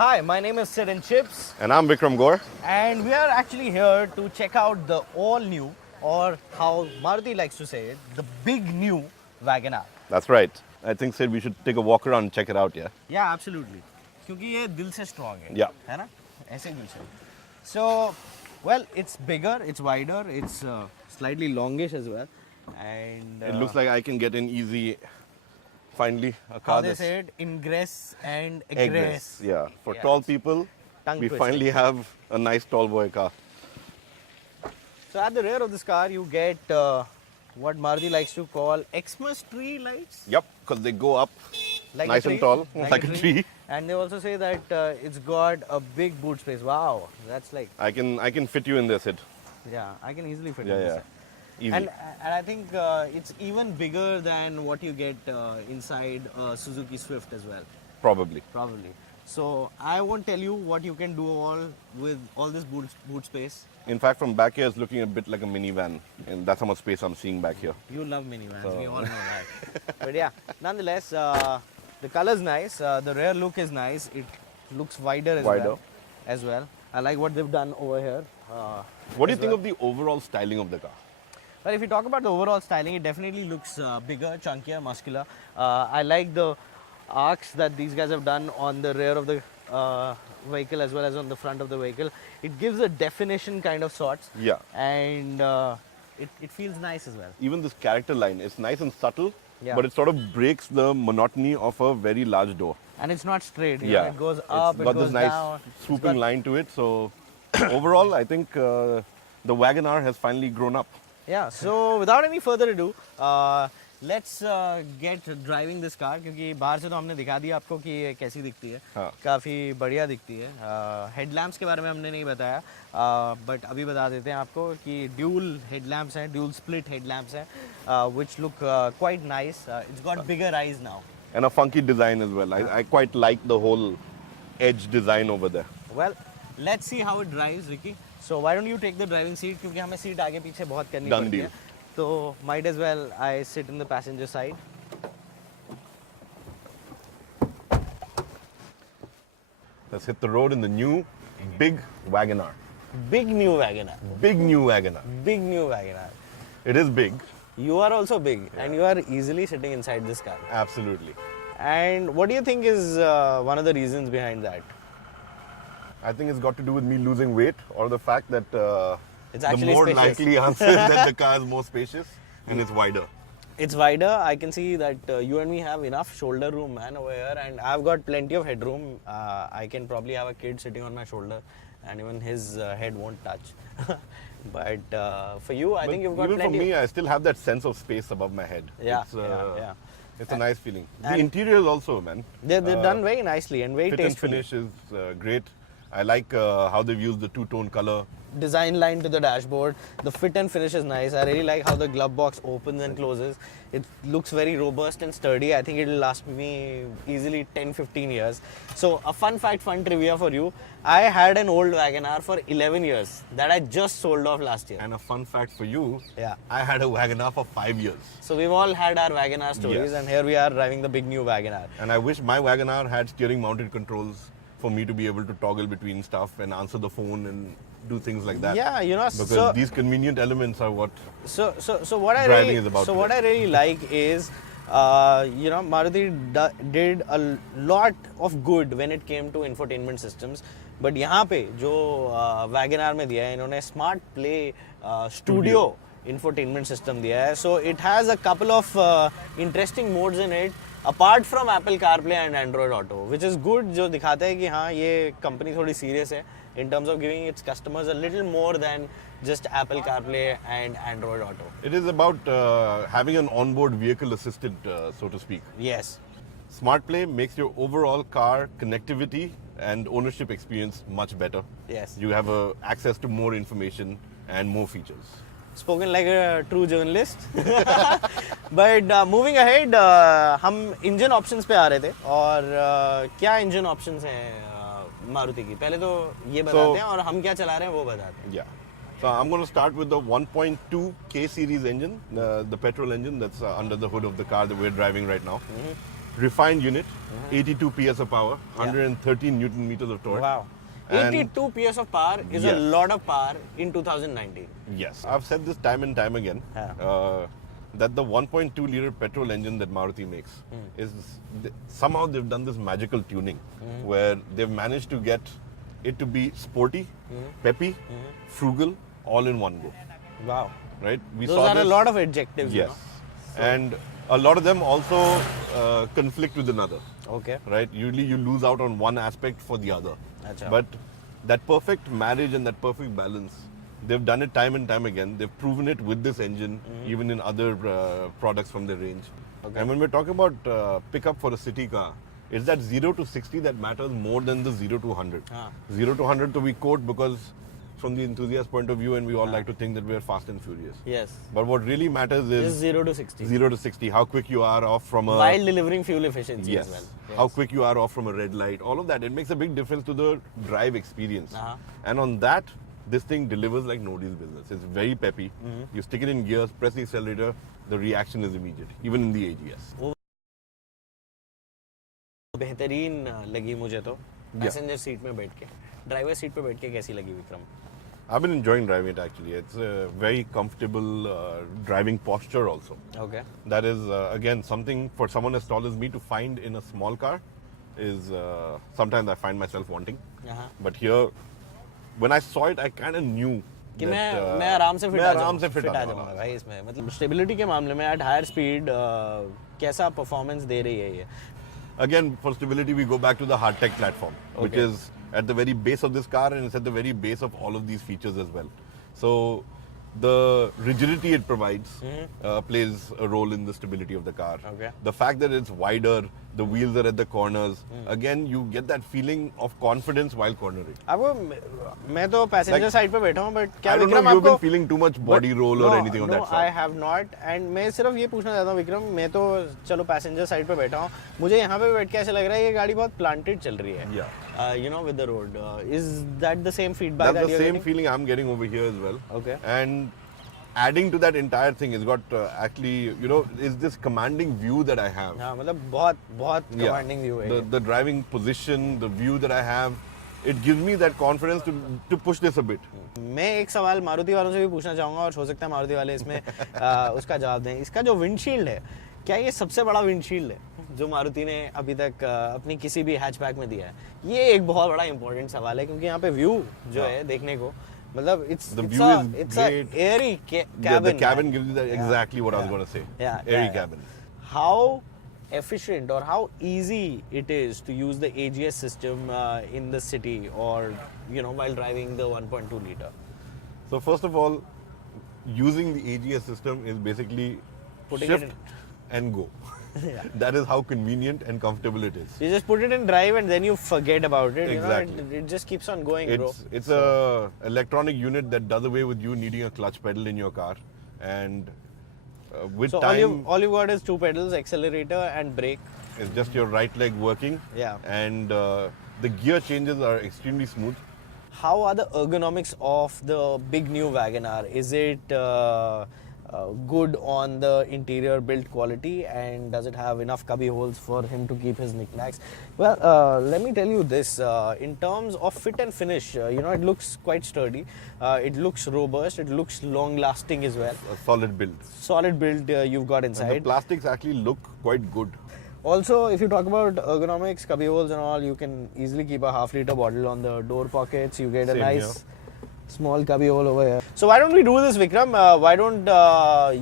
Hi, my name is Sid and Chips, And I'm Vikram Gour. and we are actually here to check out the all-new, or how Maruti likes to say it, the big new WagonR. That's right. I think Sid, we should take a walk around and check it out, yeah? Yeah, absolutely. क्योंकि ये दिल से strong है. Yeah. है ना? ऐसे दिल से. So, well, it's bigger, it's wider, it's slightly longish as well, and It looks like I can get in easy. Finally, a car how they that's say it, ingress and egress. egress. Yeah, for Yeah. tall people, Tongue we twister. finally have a nice tall boy car. So at the rear of this car, you get what Maruti likes to call Xmas tree lights. Yep, because they go up Like nice a tree, and tall, like a tree. And they also say that it's got a big boot space. Wow, that's like, I can fit you in there, Sid. yeah, I can easily fit Yeah, in yeah. this. Easy. And I think it's even bigger than what you get inside Suzuki Swift as well, Probably. probably. So I won't tell you what you can do with all this boot space. In fact, from back here, it's looking a bit like a minivan. And that's how much space I'm seeing back here. You love minivans, So- we all know that. But yeah, nonetheless, the color's nice, the rear look is nice, it looks wider as well. I like what they've done over here. What do you as think well. of the overall styling of the car? Well, if you talk about the overall styling, it definitely looks bigger, chunkier, muscular. I like the arcs that these guys have done on the rear of the vehicle as well as on the front of the vehicle. It gives a definition kind of sorts. Yeah. And it feels nice as well. Even this character line, it's nice and subtle, Yeah. but it sort of breaks the monotony of a very large door. And it's not straight. You Yeah, know, it goes up, it's it got goes this nice down. swooping line to it. So overall, I think the WagonR has finally grown up. Yeah, so without any further ado, let's get driving this car क्योंकि बाहर से तो हमने दिखा दिया आपको कि ये कैसी दिखती है. हाँ. काफ़ी बढ़िया दिखती है. हेडलैम्प्स के बारे में हमने नहीं बताया, बट अभी बता देते हैं आपको कि ड्यूल हेडलैम्प्स हैं, ड्यूल स्प्लिट हेडलैम्प्स हैं, which look quite nice. It's got bigger eyes now. And a funky design as well. I quite like the whole edge design over there. Well, let's see how it drives, Ricky. So why don't you take the driving seat क्योंकि हमें seat आगे पीछे बहुत करनी Done पड़ती deal. है. So might as well I sit in the passenger side. Let's hit the road in the new Big WagonR. Big new WagonR. Big new WagonR. Big new WagonR. It is big, You are also big and you are easily sitting inside this car. absolutely. And what do you think is one of the reasons behind that? I think it's got to do with me losing weight or the fact that It's the actually more spacious. likely answer is that the car is more spacious and it's wider. It's wider. I can see that you and me have enough shoulder room, man, over here, and I've got plenty of headroom. I can probably have a kid sitting on my shoulder, and even his head won't touch. But for you, I think you've got Even plenty. for me, I still have that sense of space above my head. Yeah, It's, yeah. It's a nice feeling. The and- interiors also, man. They're done very nicely and very Fit and tastefully. finish is great. I like how they've used the two-tone color. Design line to the dashboard. The fit and finish is nice. I really like how the glove box opens and closes. It looks very robust and sturdy. I think it'll last me easily 10-15 years. So a fun fact, fun trivia for you. I had an old WagonR for 11 years that I just sold off last year. And a fun fact for you, Yeah. I had a WagonR for 5 years. So we've all had our WagonR stories, Yes. and here we are driving the big new WagonR. And I wish my WagonR had steering mounted controls for me to be able to toggle between stuff and answer the phone and do things like that. Yeah, you know, Because these convenient elements are what So what I driving really, is about so today. what I really like is, Maruti did a lot of good when it came to infotainment systems. But यहाँ पे जो WagonR में दिया है, इन्होंने SmartPlay Studio infotainment system दिया है. So it has a couple of interesting modes in it. Apart from Apple CarPlay and Android Auto, which is good, जो दिखाता है कि हाँ ये कंपनी थोड़ी सीरियस है in terms of giving its customers a little more than just Apple CarPlay and Android Auto. it is about having an onboard vehicle assistant, so to speak. Yes. SmartPlay makes your overall car connectivity and ownership experience much better. Yes. You have access to more information and more features. Spoken like a true journalist. But moving ahead, हम engine options पे आ रहे थे और क्या engine options हैं मारुति की? पहले तो ये बताते हैं और हम क्या चला रहे हैं वो बताते हैं. Yeah. So I'm going to start with the 1.2 K series engine, the petrol engine that's under the hood of the car that we're driving right now. refined unit, 82 PS of power, 113 Newton meters of torque. Wow. And 82 PS of power is a lot of power in 2019. Yes, I've said this time and time again. That the 1.2 liter petrol engine that Maruti makes is somehow they've done this magical tuning where they've managed to get it to be sporty, peppy, frugal, all in one go. Wow. Right? Those are a lot of adjectives. Yes. So, and a lot of them also conflict with another. Okay. Right? Usually you lose out on one aspect for the other. Achha. But that perfect marriage and that perfect balance, they've done it time and time again. They've proven it with this engine, even in other products from their range. Okay. And when we're talking about pickup for a city car, it's that 0 to 60 that matters more than the 0 to 100. 0 to 100 to we quote because from the enthusiast point of view, and we all like to think that we are fast and furious. Yes. But what really matters is 0 to 60. 0 to 60, how quick you are off from a... While delivering fuel efficiency as well. Yes. How quick you are off from a red light, all of that. It makes a big difference to the drive experience. And on that, this thing delivers like nobody's business. It's very peppy. You stick it in gears, press the accelerator, the reaction is immediate, even in the AGS. बेहतरीन लगी मुझे तो passenger seat में बैठ के driver seat पे बैठ के कैसी लगी Vikram? I've been enjoying driving it actually. It's a very comfortable driving posture also. Okay. That is again something for someone as tall as me to find in a small car is sometimes I find myself wanting. But here, when I saw it, I kind of knew कि मैं आराम से fit आ जाऊंगा भाई इसमें. मतलब stability के मामले में एट हायर स्पीड कैसा परफॉर्मेंस दे रही है ये? Again, for stability, we go back to the hardtech platform, which is at the very base of this car, and it's at the very base of all of these features as well. So the rigidity it provides plays a role in the stability of the car. Okay. The fact that it's wider, the wheels are at the corners. Again, you get that feeling of confidence while cornering. अब मैं तो passenger side पे बैठा हूँ, but क्या I don't know Vikram if you've आपको? been feeling too much body roll or anything of that sort. No, I have not. And मैं सिर्फ ये पूछना चाहता हूँ विक्रम, मैं तो चलो पैसेंजर साइड पे बैठा हूँ, मुझे यहाँ पे बैठ के ऐसे लग रहा है ये गाड़ी बहुत प्लांटेड चल रही है. Yeah. You know, with the road. Is that the same feedback That's that you're the same getting? feeling I'm getting over here as well. Okay. And adding to that entire thing, it's got actually, you know, is this commanding view that I have. हाँ, मतलब बहुत commanding view है. The driving position, the view that I have, it gives me that confidence to push this a bit. मैं एक सवाल मारुति वालों से भी पूछना चाहूँगा और हो सकता है मारुति वाले इसमें उसका जवाब दें. इसका जो विंडशील्ड है, क्या ये सबसे बड़ा विंडशील्ड है जो मारुति ने अभी तक अपनी किसी भी हैचबैक में दिया है? ये एक बहुत बड़ा इंपॉर्टेंट सवाल है क्योंकि यहाँ पे व्यू जो है देखने को, मतलब it's a airy cabin. The cabin gives you that exactly what I was going to say. Airy cabin. How efficient or how easy it is to use the AGS system in the city or while driving the 1.2 liter? So first of all, using the AGS system is basically shift and go. That is how convenient and comfortable it is. You just put it in drive and then you forget about it. Exactly. It just keeps on going, bro. It's a electronic unit that does away with you needing a clutch pedal in your car, and with time, all you got is two pedals, accelerator and brake. It's just your right leg working. Yeah. And the gear changes are extremely smooth. How are the ergonomics of the Big New WagonR? Is it good on the interior build quality, and does it have enough cubby holes for him to keep his knickknacks? Well, let me tell you this, in terms of fit and finish, it looks quite sturdy, it looks robust, it looks long lasting as well. A solid build. Solid build you've got inside. And the plastics actually look quite good. Also, if you talk about ergonomics, cubby holes and all, you can easily keep a half-liter bottle on the door pockets. You get a nice small cubby hole over here. So why don't we do this, Vikram? Why don't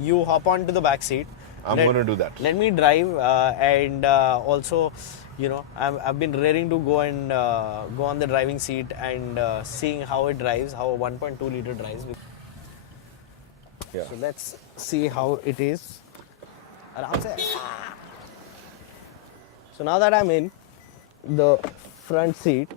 you hop onto the back seat? I'm going to do that. Let me drive, and also, I've been raring to go and go on the driving seat and seeing how it drives, how a 1.2 liter drives. Yeah. So let's see how it is. So now that I'm in the front seat,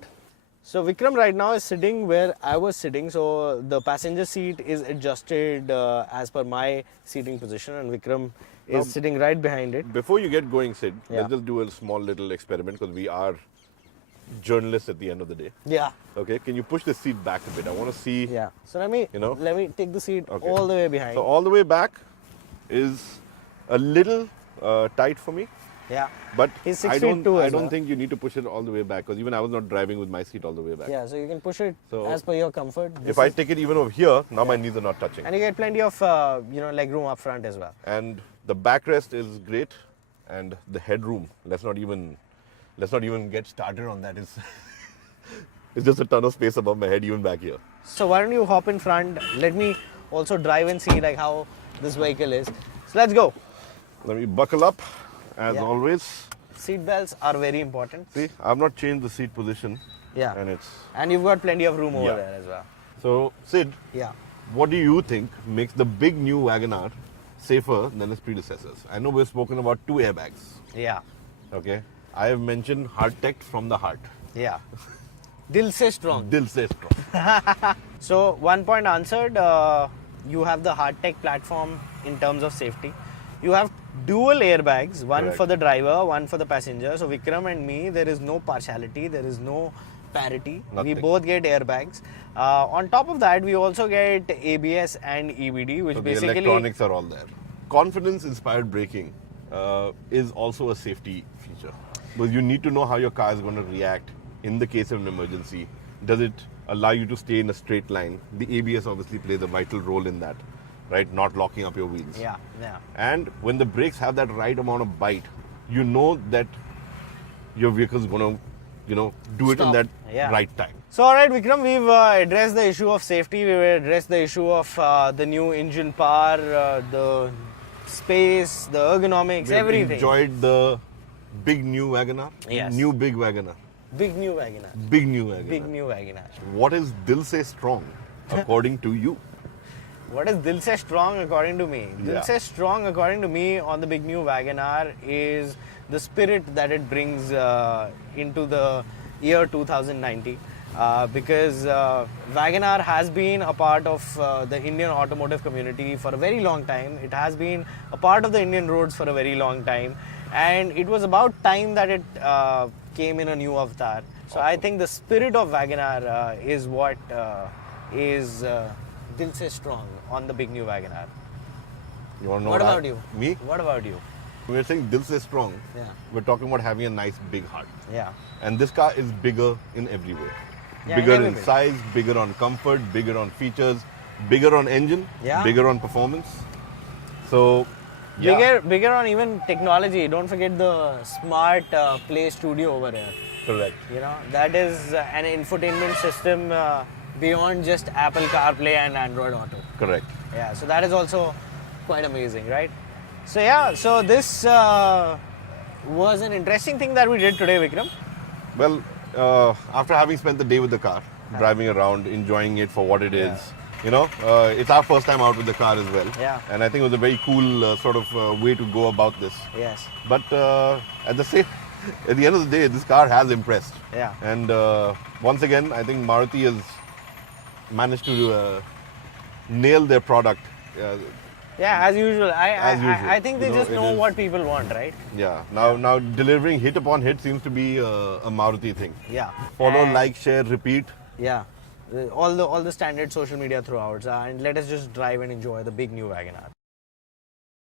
so Vikram right now is sitting where I was sitting. So the passenger seat is adjusted as per my seating position, and Vikram is sitting right behind it. Before you get going, Sid, let's just do a small little experiment because we are journalists at the end of the day. Yeah. Okay, can you push the seat back a bit? I want to see. Yeah. So let me take the seat all the way behind. So all the way back is a little tight for me. Yeah. But He's 6 I feet don't, too I as don't well. think you need to push it all the way back because even I was not driving with my seat all the way back. Yeah, so you can push it So as per your comfort. If I take it even over here, now my knees are not touching. And you get plenty of leg room up front as well. And the backrest is great, and the headroom. Let's not even get started on that. It's just a ton of space above my head, even back here. So why don't you hop in front? Let me also drive and see like how this vehicle is. So let's go. Let me buckle up, as Yeah. always. Seat belts are very important. See, I've not changed the seat position. Yeah. And you've got plenty of room over Yeah. there as well. So, Sid, Yeah. what do you think makes the big new WagonR safer than its predecessors? I know we've spoken about 2 airbags. Yeah. Okay. I have mentioned hard tech from the heart. Yeah. Dil se strong. Dil se strong. So one point answered. You have the hard tech platform in terms of safety. You have dual airbags, one Correct. for the driver, one for the passenger. So Vikram and me, there is no partiality, there is no parity. Nothing. We both get airbags. On top of that, we also get ABS and EBD, which So the basically electronics are all there. Confidence-inspired braking is also a safety feature. Because you need to know how your car is going to react in the case of an emergency. Does it allow you to stay in a straight line? The ABS obviously plays a vital role in that, right? Not locking up your wheels. Yeah, yeah. And when the brakes have that right amount of bite, you know that your vehicle is going to, do it in Stop. that Yeah. right time. So, all right, Vikram, we've addressed the issue of safety. We've addressed the issue of the new engine power, the space, the ergonomics, We have everything. enjoyed the big new WagonR. Yes. New big WagonR. Big new WagonR. Big new WagonR. Big new WagonR. What is Dil Se Strong according to you? What is Dil Se Strong according to me? Dil Yeah. Se Strong according to me on the big new WagonR is the spirit that it brings into the year 2090. Because WagonR has been a part of the Indian automotive community for a very long time. It has been a part of the Indian roads for a very long time. And it was about time that it came in a new avatar. So I think the spirit of WagonR is what is Dil Se Strong on the big new WagonR. You want to know What I- about you? Me? What about you? When we're saying Dil Se Strong, Yeah. we're talking about having a nice big heart. Yeah. And this car is bigger in every way. Yeah, Bigger in everything. size, bigger on comfort, bigger on features, bigger on engine, Yeah. bigger on performance. So, yeah, Bigger on even technology. Don't forget the SmartPlay studio over here. correct. That is an infotainment system beyond just Apple CarPlay and Android Auto. Correct. Yeah, so that is also quite amazing, right? So this was an interesting thing that we did today, Vikram. Well, after having spent the day with the car, driving around, enjoying it for what it is, it's our first time out with the car as well. Yeah. And I think it was a very cool way to go about this. Yes. But at the end of the day, this car has impressed. Yeah. And once again, I think Maruti has managed to nail their product. Yeah, as usual. I think they just it know is- what people want, right? Yeah. Now delivering hit upon hit seems to be a Maruti thing. Yeah. Follow, And- like, share, repeat. Yeah. All the standard social media throughout. And let us just drive and enjoy the big new WagonR.